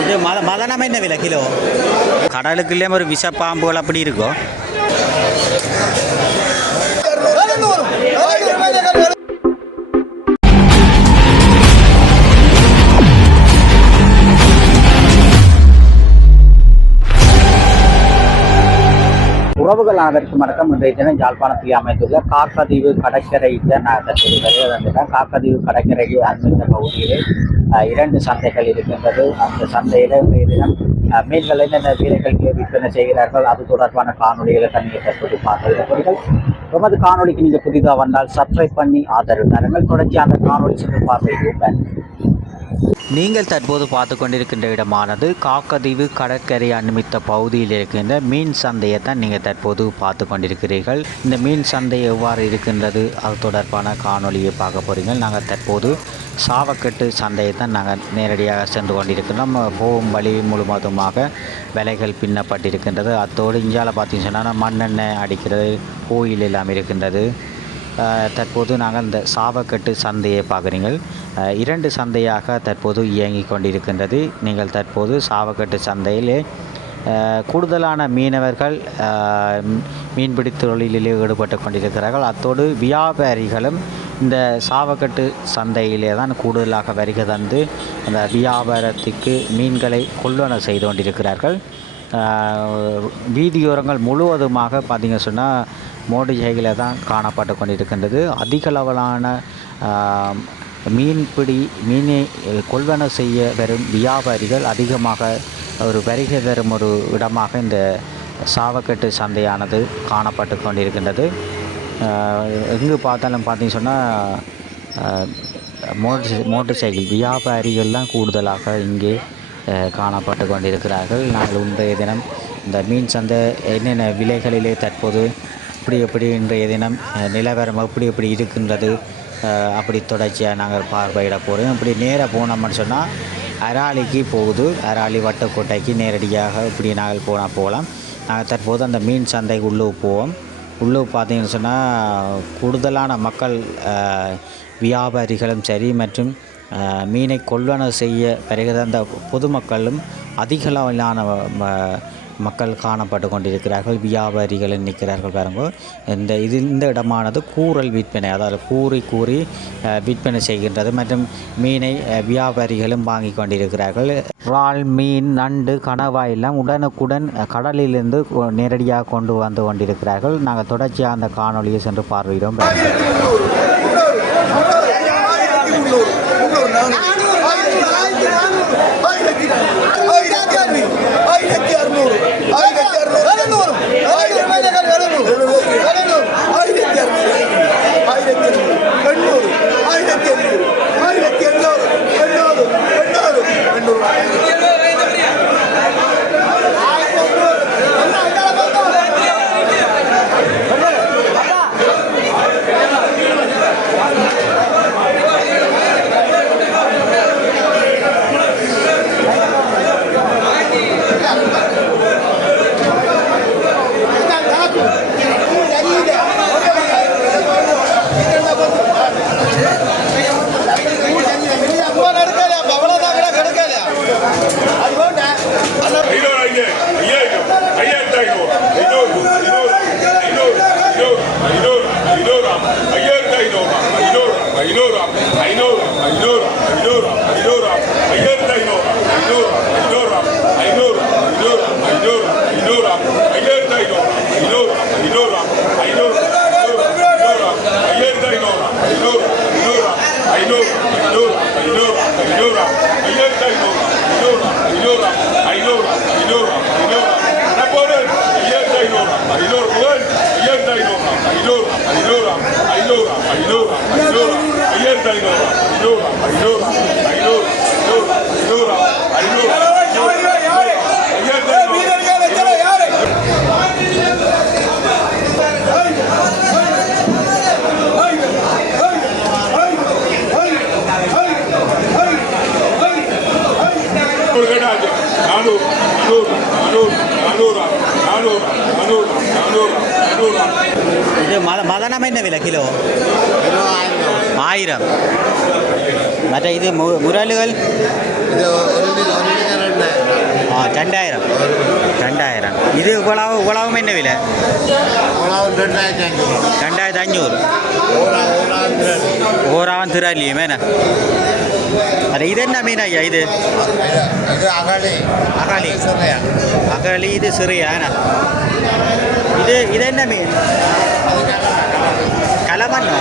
இது மதனமே என்ன விலை கிலோ? கடலுக்குள்ளே ஒரு விஷ பாம்புகள் அப்படி இருக்கும். உறவுகள் அனைவருக்கும் வணக்கம். இன்றைய தினம் யாழ்ப்பாணத்தில் அமைந்துள்ள காக்கதீவு கடற்கரைக்கு நான் தற்போது காக்கதீவு கடற்கரைக்கு அண்மைந்த பகுதியிலே 2 சந்தைகள் இருக்கின்றது. அந்த சந்தையில இன்றைய தினம் மீன்கள் என்னென்ன வீரர்கள் விற்பனை செய்கிறார்கள் அது தொடர்பான காணொலிகளை தண்ணீர் தற்போது பார்க்கிறீர்கள். எமது காணொலிக்கு நீங்கள் புதிதாக வந்தால் சப்ஸ்கிரைப் பண்ணி ஆதரவு தாருங்கள். தொடர்ச்சி அந்த காணொலி சென்று பார்வையிடுவோம். நீங்கள் தற்போது பார்த்து கொண்டிருக்கின்ற இடமானது காக்கதீவு கடற்கரை அண்மித்த பகுதியில் இருக்கின்ற மீன் சந்தையை தான் நீங்கள் தற்போது பார்த்து கொண்டிருக்கிறீர்கள். இந்த மீன் சந்தை எவ்வாறு இருக்கின்றது அது தொடர்பான காணொலியை பார்க்க போகிறீங்க. நாங்கள் தற்போது சாவக்கட்டு சந்தையை தான் நாங்கள் நேரடியாக சென்று கொண்டிருக்கிறோம். போகும் வழி முழுவதுமாக விலைகள் பின்னப்பட்டிருக்கின்றது. அத்தோடு இந்தியாவில் பார்த்தீங்கன்னா மண்ணெண்ணெய் அடிக்கிறது கோயில் எல்லாம் இருக்கின்றது. தற்போது நாங்கள் இந்த சாவக்கட்டு சந்தையை பார்க்குறீங்கள். 2 சந்தையாக தற்போது இயங்கி கொண்டிருக்கின்றது. நீங்கள் தற்போது சாவக்கட்டு சந்தையிலே கூடுதலான மீனவர்கள் மீன்பிடி தொழிலிலே ஈடுபட்டு கொண்டிருக்கிறார்கள். அத்தோடு வியாபாரிகளும் இந்த சாவக்கட்டு சந்தையிலே தான் கூடுதலாக வருகை தந்து அந்த வியாபாரத்துக்கு மீன்களை கொள்வன செய்து கொண்டிருக்கிறார்கள். வீதியோரங்கள் முழுவதுமாக பார்த்திங்க சொன்னால் மோடிஜைகளை தான் காணப்பட்டு கொண்டிருக்கின்றது. அதிக அளவிலான மீனை கொள்வன செய்ய வரும் வியாபாரிகள் அதிகமாக ஒரு வருகை தரும் ஒரு இடமாக இந்த சாவக்கட்டு சந்தையானது காணப்பட்டு கொண்டிருக்கின்றது. எங்கு பார்த்தாலும் பார்த்திங்க சொன்னால் மோட்டர் சைக்கிள் வியாபாரிகள்லாம் கூடுதலாக இங்கே காணப்பட்டு கொண்டிருக்கிறார்கள். நாங்கள் இன்றைய தினம் இந்த மீன் சந்தை என்னென்ன விலைகளிலே தற்போது எப்படி இன்றைய தினம் நிலவரம் எப்படி இருக்கின்றது அப்படி தொடர்ச்சியாக நாங்கள் பார்வையிட போகிறோம். இப்படி நேராக போனோம்னு சொன்னால் அராலிக்கு போகுது. அராலி வட்டக்கோட்டைக்கு நேரடியாக இப்படி நாங்கள் போகலாம். நாங்கள் தற்போது அந்த மீன் சந்தை உள்ளே போவோம். உள்ளே பார்த்தீங்கன்னு சொன்னால் கூடுதலான மக்கள் வியாபாரிகளும் சரி மற்றும் மீனை கொள்வன செய்ய பிறகு அந்த பொதுமக்களும் அதிகளவிலான மக்கள் காணப்பட்டு கொண்டிருக்கிறார்கள். வியாபாரிகள் நிற்கிறார்கள். பாருங்க, இந்த இடமானது கூறல் விற்பனை, அதாவது கூறி விற்பனை செய்கின்றது மற்றும் மீனை வியாபாரிகளும் வாங்கி கொண்டிருக்கிறார்கள். இறால், மீன், நண்டு, கணவாய் எல்லாம் உடனுக்குடன் கடலிலிருந்து நேரடியாக கொண்டு வந்து கொண்டிருக்கிறார்கள். நாங்கள் தொடர்ச்சியாக அந்த காணொலியை சென்று பார்வையிடும். இது மதனமே உலகம் என்ன விலை கிலோ? 1000. மற்ற இது முரலுகள் 2000. 2000. இது உலகம் என்ன விலை? 2500. ஓராவன் திராலியே மேன. அது இது என்ன மீன் ஐயா? இது அகாலி. அகாலி இது சிறியா? இது என்ன மீன்? கலமண்ணா?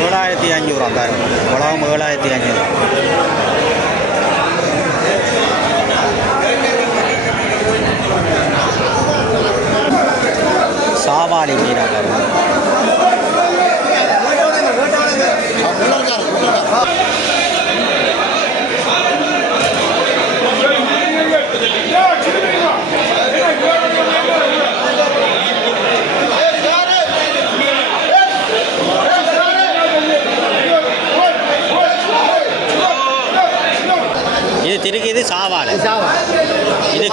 7500 பாருங்க. உலகம் 7500. சாவாலி மீனாக இது திருக்கு. இது சாவாலை. இது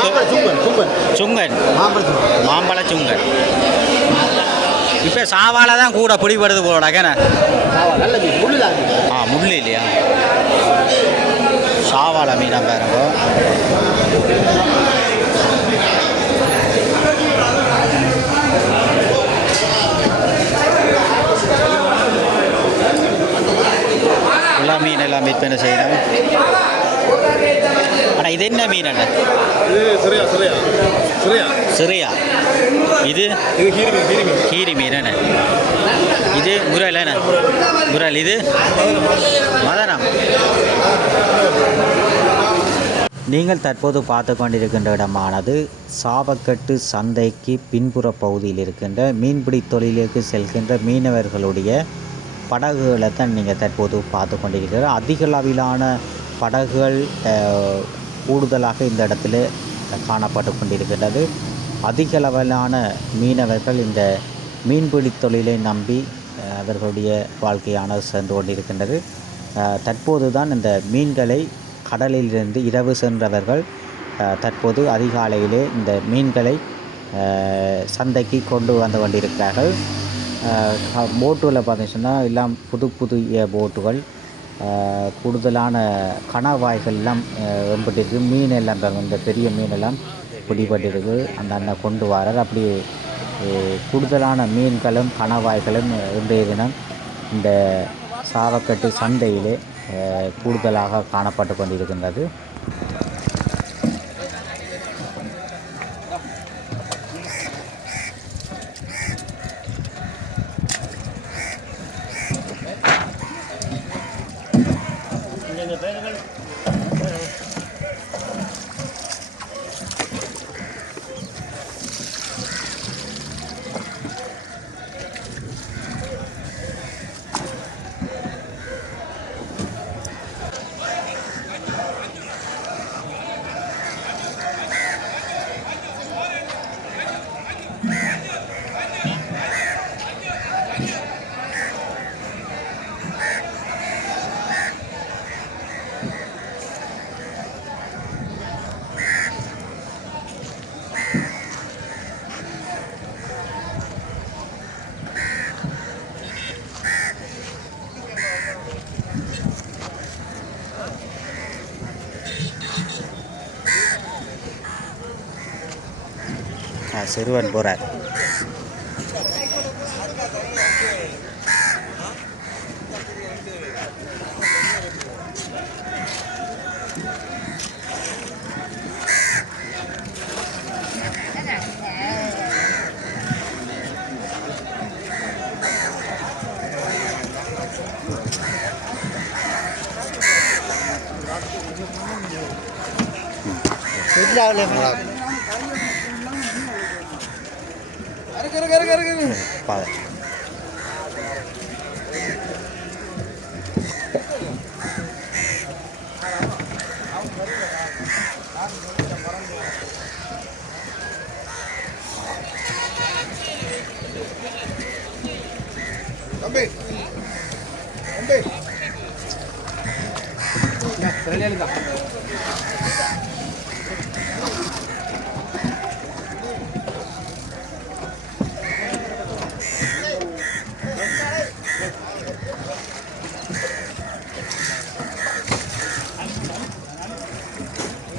சுங்கன். மாம்பழ சுங்கன். இப்போ சாவாலை தான் கூட பிடிபடுது போலடாக்கண்ணே. முள் இல்லையா? சாவாலை மீனாக பாருங்க. எல்லா மீன் எல்லாம் விற்பனை செய்யணும். ஆனால் இது என்ன மீன் அண்ணா? சிறியா. இது கீரி மீன் அண்ணா. இது முரல் அண்ணா. முரல். இது மதனம். நீங்கள் தற்போது பார்த்து கொண்டிருக்கின்ற இடமானது சாவக்கட்டு சந்தைக்கு பின்புற பகுதியில் இருக்கின்ற மீன்பிடி தொழிலுக்கு செல்கின்ற மீனவர்களுடைய படகுகளை தான் நீங்கள் தற்போது பார்த்து கொண்டிருக்கிறார். அதிக அளவிலான படகுகள் கூடுதலாக இந்த இடத்துல காணப்பட்டு கொண்டிருக்கின்றது. அதிக அளவிலான மீனவர்கள் இந்த மீன்பிடி தொழிலை நம்பி அவர்களுடைய வாழ்க்கையானது சென்று கொண்டிருக்கின்றது. தற்போது தான் இந்த மீன்களை கடலிலிருந்து இரவு சென்றவர்கள் தற்போது அதிகாலையிலே இந்த மீன்களை சந்தைக்கு கொண்டு வந்து கொண்டிருக்கிறார்கள். போட்டுகளை பார்த்தீங்கன்னா எல்லாம் புதிய போட்டுகள், கூடுதலான கணவாய்கள் எல்லாம் வெம்பட்டிருக்கு. மீன் எல்லாம் இந்த பெரிய மீனெல்லாம் பிடிபட்டிருக்கு. அந்த அண்ணன் கொண்டு வரார். அப்படி கூடுதலான மீன்களும் கணவாய்களும் இன்றைய தினம் இந்த சாவக்கட்டு சந்தையிலே கூடுதலாக காணப்பட்டு கொண்டிருக்கின்றது. சிறுவன் போகிறார்.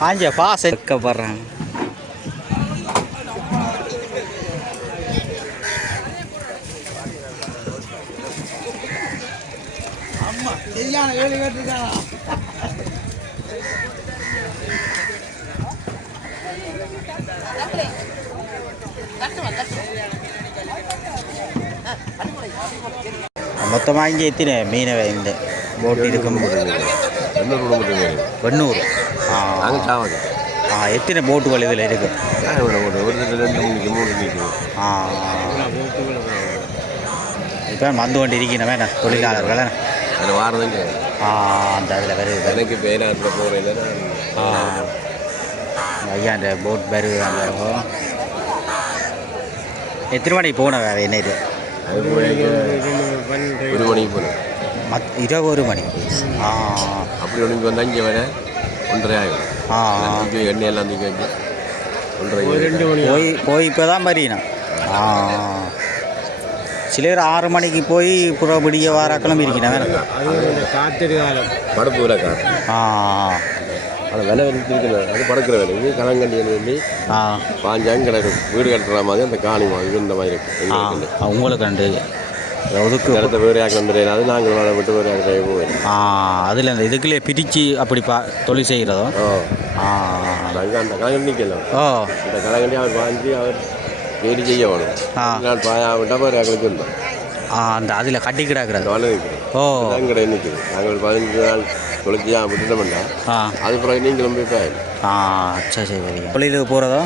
ஆஞ்ச பாஸ் வைக்கப்படுறாங்க. மொத்தமாக இங்கே எத்தின மீனை இந்த போட்டு இருக்கும்? 800. எத்தனை போட்டுகள் இதில் இருக்கு? இப்போ வந்து கொண்டு இருக்கணும் வேணா தொழிலாளர்கள் அந்த அதில் வருது. ஐயா அந்த போட் வருது. அந்த எத்தனை மணிக்கு போகணும் வேறு என்ன இது? 1 மணிக்கு போகணும். 21 மணி. அப்படி ஒன்று வந்தால் இங்கே வர 1:30 ஆகும். எண்ணெயெல்லாம் தூக்கி வச்சு 1:30 போய் இப்போ தான் வரீண்ணா. சிலர் 6 மணிக்கு போய் புறப்படிய வாராக்களும் இருக்கணும் வேணும். காத்திரு காலம் படப்பு விலை காசு. அது விலை வந்துருக்குல்ல, அது பறக்கிற வேலை. இது களங்கண்டியன் வேண்டி பாஞ்சாங்க கிடக்கு. வீடு கட்டுற மாதிரி அந்த காணி மாதிரி இந்த மாதிரி இருக்குது உங்களுக்கு கண்டு ஒதுக்கு இடத்த வேறு ஆக்கலாம் தெரியாது. அது நாங்கள் வேலை விட்டு வேறு ஆக்கிற போவேன். அதில் அந்த இதுக்குள்ளே பிரித்து அப்படி தொழில் செய்கிறதோ. அந்த களங்கண்டிக்கலாம். இந்த களங்கண்டி அவர் வாங்கி அவர் வேடி செய்ய வேணும். நான் விட்டால் வேறு ஆக்களுக்கு இருந்தோம். அந்த அதில் கட்டி கிடக்கிறது கடை நிற்குது. நாங்கள் 15 நாள் தொழிற்சியாக விட்டுட்டோம்னா அது பிறகு நீங்களும் போய் சரி சரி. தொழிலுக்கு போகிறதோ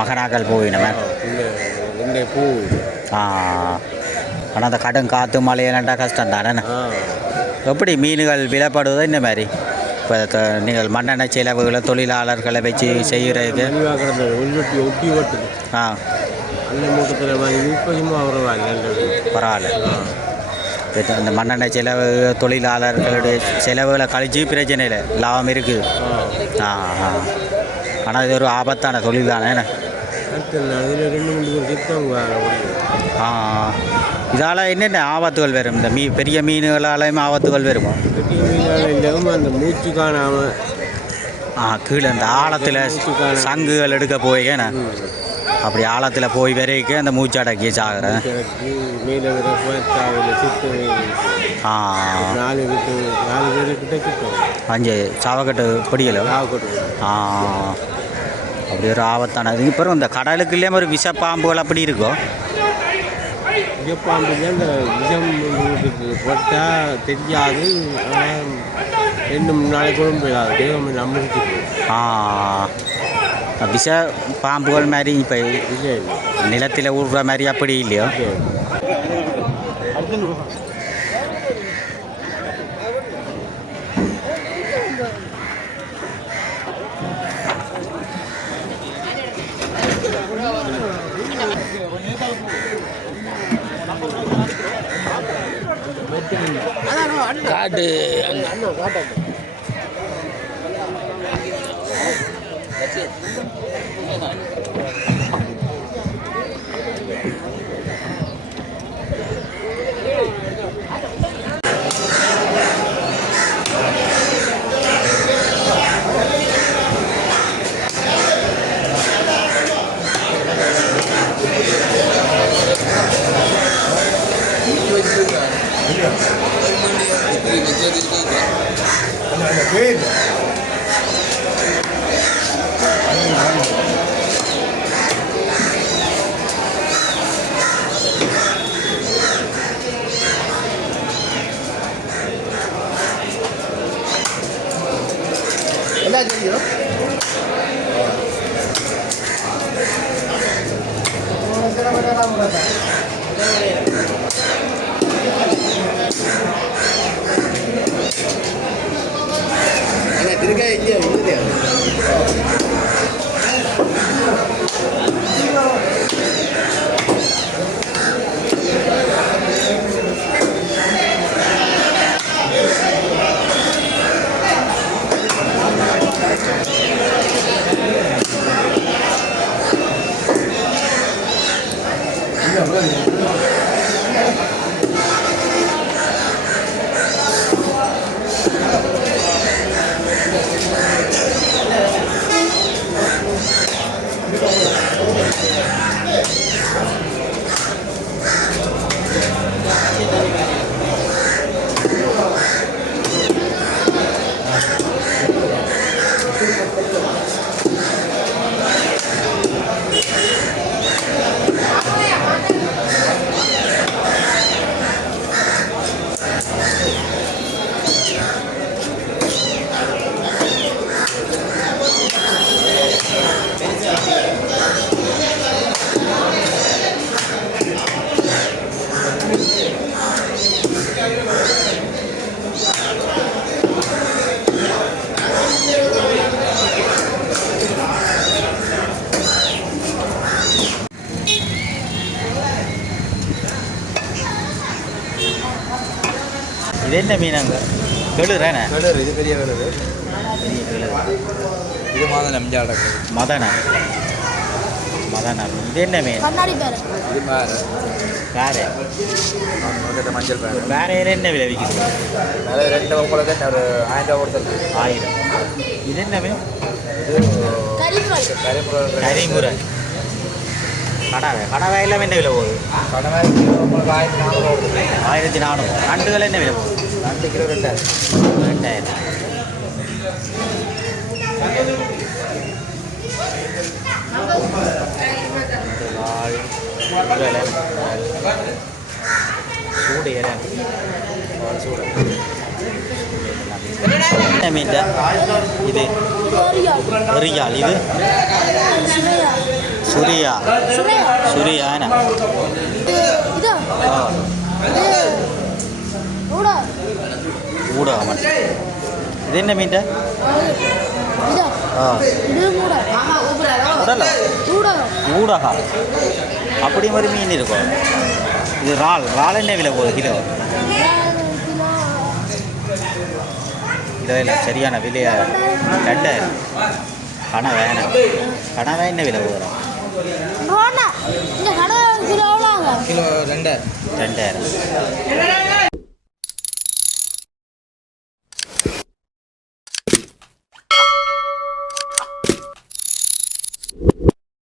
மகனாக்கள் போயினமே பூ. ஆனால் அந்த கடும் காற்று மழையெல்லாம்டா கஷ்டம் தானே. எப்படி மீன்கள் விலைப்படுவதோ இந்த மாதிரி? இப்போ நீங்கள் மண்ணெண்ணெய் செலவுகளை தொழிலாளர்களை வச்சு செய்கிறதுக்கு ஒட்டி ஓட்டுது. அந்த மூட்டத்தில் பரவாயில்ல. இந்த மண்ணெண்ணெய் செலவு தொழிலாளர்களுடைய செலவுகளை கழிச்சு பிரச்சனை இல்லை, லாபம் இருக்குது. ஆனால் இது ஒரு ஆபத்தான தொழில் தானே. இதால் என்னென்ன ஆபத்துகள் வரும்? இந்த பெரிய மீன்களாலையும் ஆபத்துகள் வருமா? பெரிய மீன்கள் அந்த மூச்சு காணாமல் கீழே அந்த ஆழத்தில் சங்குகள் எடுக்க போய்க்கேண்ணே. அப்படி ஆழத்தில் போய் வரைக்கும் அந்த மூச்சு அடக்கி சாகிறேன். அஞ்சு சாவக்கட்டு பிடிக்கல. அப்படி ஒரு ஆபத்தானது. இப்போ இந்த கடலுக்குள்ளே ஒரு விஷப்பாம்புகள் அப்படி இருக்கும். விஷப்பாம்பு இந்த விஷம் போட்டால் தெரியாது. 2 நாளைக்கு கூட போயிடாது. நம்பிச்சு விஷ பாம்புகள் மாதிரி இப்போ நிலத்தில் ஊடுற மாதிரி அப்படி இல்லையோ? காட்டு என்ன தெரியும்? திருக்க இங்கே இது என்ன மீனாங்க? கெளுறேண்ணே. கலர் இது பெரிய கலர். இது மதனம் மதனம். மதனம். இது என்ன மீன்? இது பாரு வேறு மஞ்சள் பேர். வேறு என்ன விலை விற்கிது? அது 2 உங்களுக்கு ஒரு 1000 ரூபா கொடுத்தது. 1000. இது என்ன மீன்? கரிமுறை. கரிமுறை. கடவை எல்லாம் என்ன விலை போகுது? கடமை உங்களுக்கு 1400 ரூபா கொடுத்தது. 1400. நண்டுகள் என்ன விலை போகுது? 2 கிலோ 2000. 2000. சூடு இலை. என்ன மீன் இது? ஒரியால். இது சுரியா. சுரியாண்ணா. ஊடா. இது என்ன மீன்? ஊடகா. அப்படி ஒரு மீன் இருக்கும். இது இறால். இறால் என்ன விலை போகுது கிலோ? கிலோ இல்லை, சரியான விலையா? 2000. கனவை என்ன விலை போகுது? கிலோ 2000. 2000.